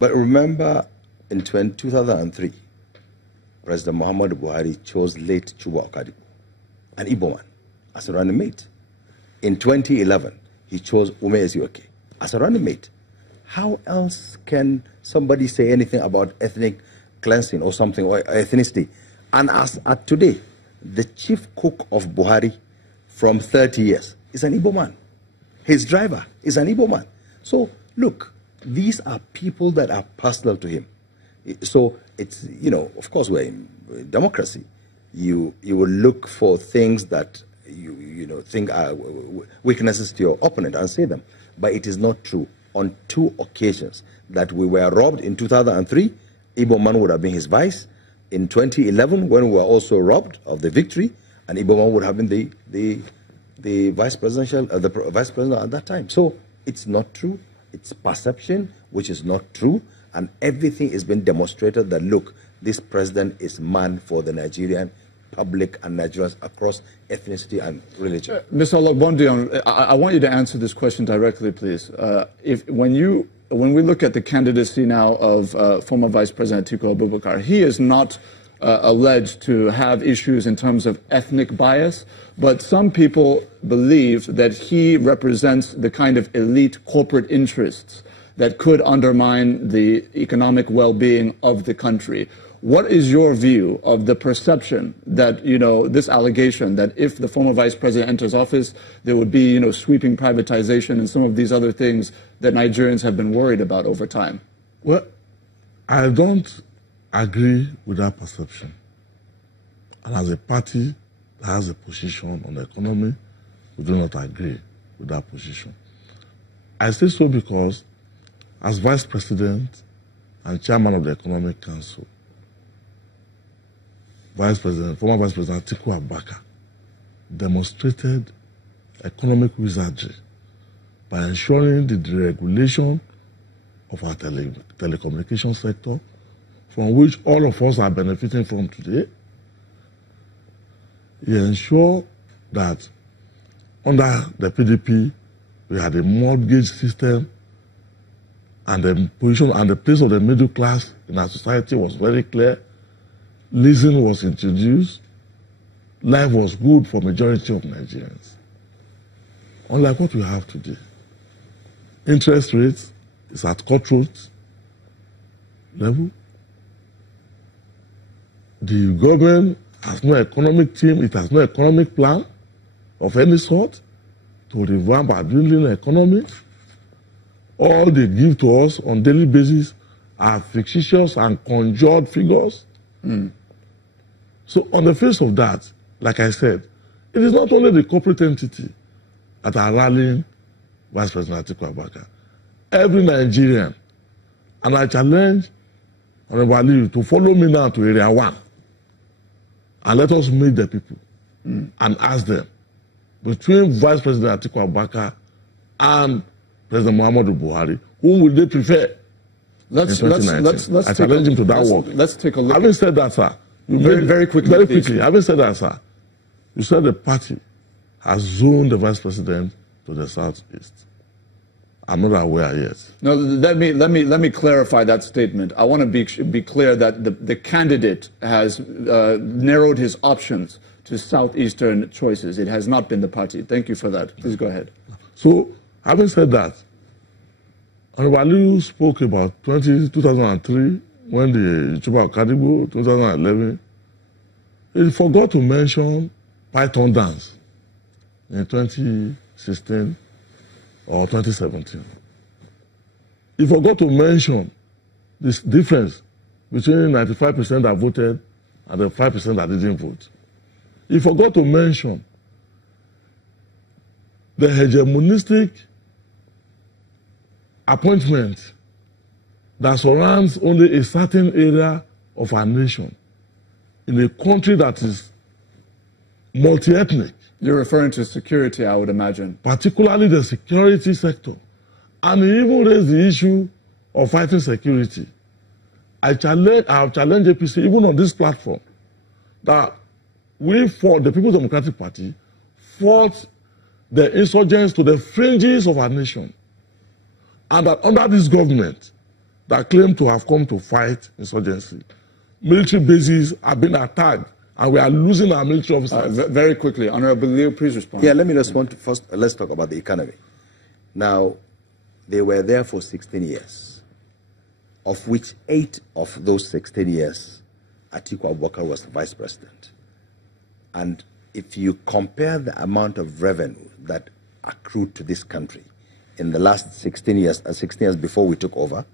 But remember, in 2003, President Muhammadu Buhari chose late Chuba Okadipo, an Igbo man, as a running mate. In 2011, he chose Ume Ezioke as a running mate. How else can somebody say anything about ethnic cleansing or something, or ethnicity? And as at today, the chief cook of Buhari from 30 years is an Igbo man. His driver is an Igbo man. So, look, these are people that are personal to him. So, it's, you know, of course, we're in democracy. You will look for things that you know, think are weaknesses to your opponent and say them. But it is not true. On 2 occasions that we were robbed in 2003, Igbo man would have been his vice. In 2011, when we were also robbed of the victory, and Igbo man would have been the vice presidential, the vice president at that time. So it's not true. It's perception, which is not true. And everything has been demonstrated that, look, this president is man for the Nigerian public and Nigerians across ethnicity and religion. Mr. Olagbondiyan, I want you to answer this question directly, please. When we look at the candidacy now of former Vice President Atiku Abubakar, he is not alleged to have issues in terms of ethnic bias, but some people believe that he represents the kind of elite corporate interests that could undermine the economic well-being of the country. What is your view of the perception that, you know, this allegation that if the former vice president enters office, there would be, you know, sweeping privatization and some of these other things that Nigerians have been worried about over time? Well, I don't agree with that perception. And as a party that has a position on the economy, we do not agree with that position. I say so because as vice president and chairman of the Economic Council, former Vice President Atiku Abubakar demonstrated economic wizardry by ensuring the deregulation of our telecommunication sector, from which all of us are benefiting from today. He ensured that under the PDP, we had a mortgage system, and the position and the place of the middle class in our society was very clear. Leasing was introduced. Life was good for majority of Nigerians. Unlike what we have today. Interest rates is at cutthroat level. The government has no economic team, it has no economic plan of any sort to revamp our dwindling economy. All they give to us on daily basis are fictitious and conjured figures. So on the face of that, like I said, it is not only the corporate entity that are rallying Vice President Atiku Abubakar. Every Nigerian, and I challenge Honorable Aliyu to follow me now to Area 1 and let us meet the people and ask them, between Vice President Atiku Abubakar and President Muhammadu Buhari, whom would they prefer? Let's I challenge him to that work. Let's take a look. Having said that, sir, very quickly. Having said that, sir, you said the party has zoned the vice president to the southeast. I'm not aware yet. No, let me clarify that statement. I want to be clear that the candidate has narrowed his options to southeastern choices. It has not been the party. Thank you for that. Please go ahead. So, having said that, Honorable Aliyu spoke about 2003 when the Chuba Okadipo, 2011. He forgot to mention Python dance in 2016 or 2017. He forgot to mention this difference between 95% that voted and the 5% that didn't vote. He forgot to mention the hegemonistic appointment that surrounds only a certain area of our nation in a country that is multi-ethnic. You're referring to security, I would imagine. Particularly the security sector. And he even raised the issue of fighting security. I have challenged APC, even on this platform, that we fought, the People's Democratic Party, fought the insurgents to the fringes of our nation. And that under this government, that claim to have come to fight insurgency. Military bases have been attacked, and we are losing our military officers. Very quickly, Honorable Leo, please respond. Yeah, let me respond. First, let's talk about the economy. Now, they were there for 16 years, of which 8 of those 16 years, Atiku Abubakar was the vice president. And if you compare the amount of revenue that accrued to this country in the last 16 years, 16 years before we took over,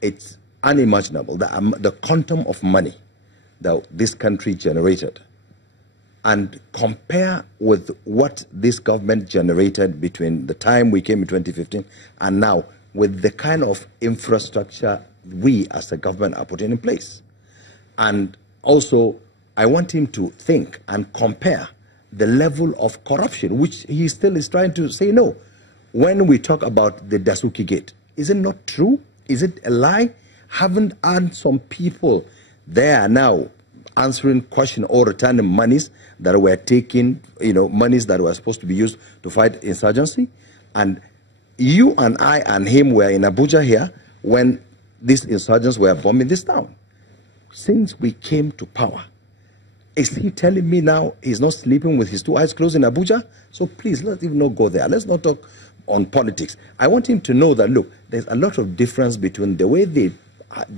it's unimaginable, the quantum of money that this country generated, and compare with what this government generated between the time we came in 2015 and now, with the kind of infrastructure we as a government are putting in place. And also, I want him to think and compare the level of corruption, which he still is trying to say no. When we talk about the Dasuki Gate, is it not true? Is it a lie? Haven't some people there now answering questions or returning monies that were taken, monies that were supposed to be used to fight insurgency? And you and I and him were in Abuja here when these insurgents were bombing this town. Since we came to power, is he telling me now he's not sleeping with his 2 eyes closed in Abuja? So please, let's even not go there. Let's not talk on politics. I want him to know that, look, there's a lot of difference between the way they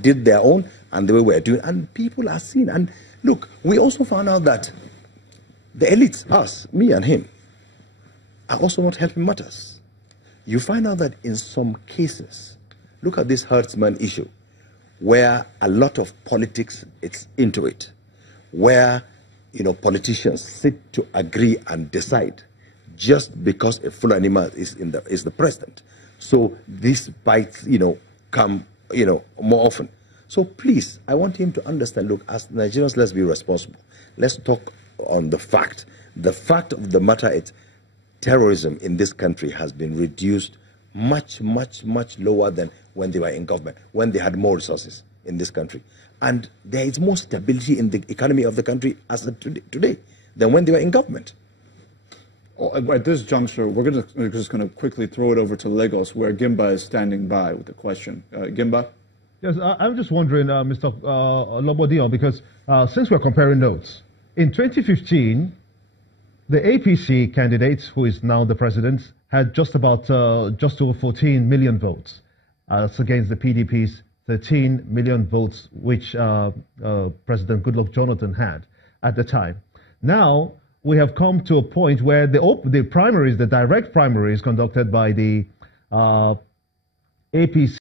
did their own and the way we're doing, and people are seeing. And look, we also found out that the elites, us, me and him, are also not helping matters. You find out that in some cases, look at this herdsman issue, where a lot of politics is into it, where politicians sit to agree and decide just because a full animal is the president. So these fights come more often. So please, I want him to understand, look, as Nigerians, let's be responsible. Let's talk on the fact. The fact of the matter is terrorism in this country has been reduced much, much, much lower than when they were in government, when they had more resources in this country. And there is more stability in the economy of the country as of today than when they were in government. At this juncture, we're just going to quickly throw it over to Lagos, where Gimba is standing by with the question. Gimba? Yes, I'm just wondering, Mr. Lobodion, because since we're comparing notes, in 2015, the APC candidate, who is now the president, had just over 14 million votes. That's against the PDP's 13 million votes, which President Goodluck Jonathan had at the time. Now, we have come to a point where the primaries, the direct primaries conducted by the APC